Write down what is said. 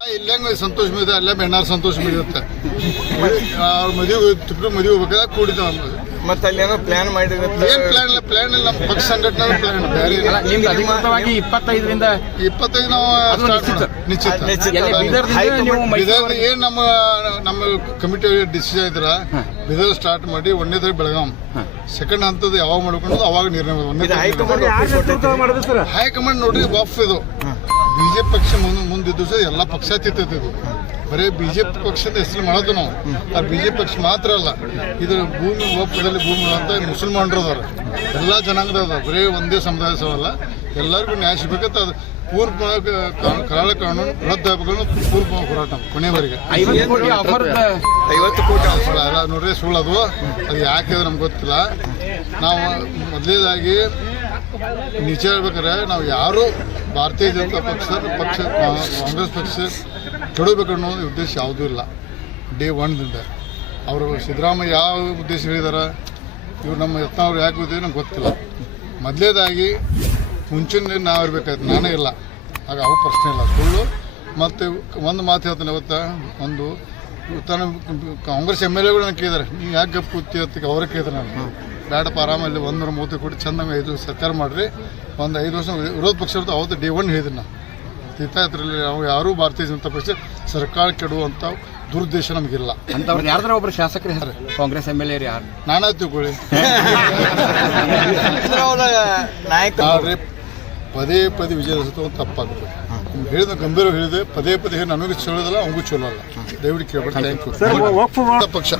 ಇಲ್ಲಂಗ ಸಂತೋಷ ಇದೆ ಅಲ್ಲೇ ಬೆಣ್ಣಾರ ಸಂತೋಷ ಇರುತ್ತೆ ಅವ್ರ ಮದುವೆ ತಿಪ್ಪು ಮದುವೆ ಹೋಗ್ಬೇಕಾದ್ರೆ ಕೂಡಿದ ಮತ್ತೆ ಅಲ್ಲಿ ಏನೋ ಪ್ಲಾನ್ ಮಾಡಿರುತ್ತೆ ಏನ್ ಪ್ಲಾನ್ ಇಲ್ಲ ಪ್ಲಾನ್ ಇಲ್ಲ ನಮ್ಮ ಪಕ್ಷ ಸಂಘಟನೆ ಪ್ಲಾನ್. ನಿಮ್ದು ಅಧಿಕೃತವಾಗಿ ಇಪ್ಪತ್ತೈದರಿಂದ ಇಪ್ಪತ್ತೈದು ನಾವು ಸ್ಟಾರ್ಟ್ ನಿಶ್ಚಿತ. ಬಿದರ್ ಏನ್ ನಮ್ಮ ನಮ್ಮ ಕಮಿಟಿ ಡಿಸಿಷನ್ ಇದ್ರ ಬಿದರ್ ಸ್ಟಾರ್ಟ್ ಮಾಡಿ ಒಂದನೇ ತಾರೀಕು ಬೆಳಗಾಂ ಸೆಕೆಂಡ್ ಹಂತದ ಯಾವಾಗ ಮಾಡ್ಕೊಂಡು ಅವಾಗ ನಿರ್ಣಯ ಹೈಕಮಾಂಡ್. ನೋಡ್ರಿ ವಾಫ್ ಇದು. ಬಿಜೆಪಿ ಪಕ್ಷ ಮುಂದೆ ಮುಂದಿದ್ದು ಎಲ್ಲ ಎಲ್ಲ ಪಕ್ಷಾತೀತ ಇದು. ಬರೀ ಬಿಜೆಪಿ ಪಕ್ಷದ ಹೆಸರು ಮಾಡೋದು ನಾವು. ಆ ಬಿಜೆಪಿ ಪಕ್ಷ ಮಾತ್ರ ಅಲ್ಲ. ಇದು ಭೂಮಿ ಒಪ್ಪದಲ್ಲಿ ಭೂಮಿ ಅಂತ ಮುಸಲ್ಮಾನರು ಅದಾರ. ಎಲ್ಲ ಜನಾಂಗದ ಅದಾರ. ಬರೀ ಒಂದೇ ಸಮುದಾಯ ಸವಲ್ಲ. ಎಲ್ಲರಿಗೂ ನ್ಯಾಯ ಸಿಗ್ಬೇಕಂತ ಅದು ಪೂರ್ವ ಕರಾಳ ಕಾನೂನು ರದ್ದಾಗಬೇಕು ಪೂರ್ವ ಹೋರಾಟ ಕೊನೆವರೆಗೆ ಐವತ್ತು ಕೋಟಿ ನೋಡ್ರಿ, ಸುಳ್ಳು ಅದು. ಅದು ಯಾಕೆ ಅದು ನಮ್ಗೆ ಗೊತ್ತಿಲ್ಲ. ನಾವು ಮೊದಲೇದಾಗಿ ನಿಜ ಹೇಳ್ಬೇಕಾದ್ರೆ ನಾವು ಯಾರು ಭಾರತೀಯ ಜನತಾ ಪಕ್ಷ ಪಕ್ಷ ಕಾಂಗ್ರೆಸ್ ಪಕ್ಷ ಕೆಡಬೇಕನ್ನೋ ಉದ್ದೇಶ ಯಾವುದೂ ಇಲ್ಲ. ಡೇ ಒನ್ದಿಂದ ಅವರು ಸಿದ್ದರಾಮಯ್ಯ ಯಾವ ಉದ್ದೇಶ ಹೇಳಿದಾರ? ಇವ್ರು ನಮ್ಮ ಯತ್ನವ್ರು ಯಾಕೆ ಉದ್ದೇಶ ನಮ್ಗೆ ಗೊತ್ತಿಲ್ಲ. ಮೊದಲೇದಾಗಿ ಮುಂಚಿನ ನಾವು ಇರಬೇಕಾಯ್ತು. ನಾನೇ ಇಲ್ಲ. ಆಗ ಅವು ಪ್ರಶ್ನೆ ಇಲ್ಲ. ಸುಳ್ಳು ಮತ್ತು ಒಂದು ಮಾತು ಹೇಳ್ತಾನೆ ಇವತ್ತ ಒಂದು ಕಾಂಗ್ರೆಸ್ ಎಂ ಎಲ್ ಎಗಳು ಕೇಳಿದಾರೆ. ನೀವು ಯಾಕೆ ಗಪ್ ಕೂತಿ ಅಂತ ಅವರೇ ಕೇಳಿದ್ರೆ. ನಾನು ಬೇಡಪ್ಪ ಆರಾಮಲ್ಲಿ ಒಂದೂರ ಮೂವತ್ತು ಕೋಟಿ ಚಂದಂಗೆ ಐದು ವರ್ಷ ಸರ್ಕಾರ ಮಾಡಿರಿ. ಒಂದು ಐದು ವರ್ಷ ವಿರೋಧ ಪಕ್ಷ ಇರುತ್ತೆ ಅವತ್ತು ಡೇ ಒನ್ ಹೇಳಿದ್ರು ನಾವು ತೀರ್ಥಯಾತ್ರೆಯಲ್ಲಿ ನಾವು ಯಾರೂ ಭಾರತೀಯ ಜನತಾ ಪಕ್ಷ ಸರ್ಕಾರ ಕೆಡುವಂಥ ದುರುದ್ದೇಶ ನಮಗಿಲ್ಲ. ಅಂತವ್ರು ಯಾರ್ದಾರ ಒಬ್ರು ಶಾಸಕರು ಹೇಳಿ ಕಾಂಗ್ರೆಸ್ ಎಂ ಎಲ್ ಎ ಯಾರು? ನಾನಾ ತಿಳ್ಕೊಳ್ಳಿ. ನಾಯಕ. ಪದೇ ಪದೇ ವಿಜಯ ಒಂದು ತಪ್ಪಾಗುತ್ತೆ ಹೇಳಿದ ಗಂಭೀರ ಹೇಳಿದೆ ಪದೇ ಪದೇ ನನಗೆ ಚಲೋದಲ್ಲ ಅವಂಗೂ ಚಲೋ ಅಲ್ಲ. ದಯವಿಟ್ಟು ಕೇಳ್ಬೇಡಿ ಥ್ಯಾಂಕ್ ಯು ಪಕ್ಷ.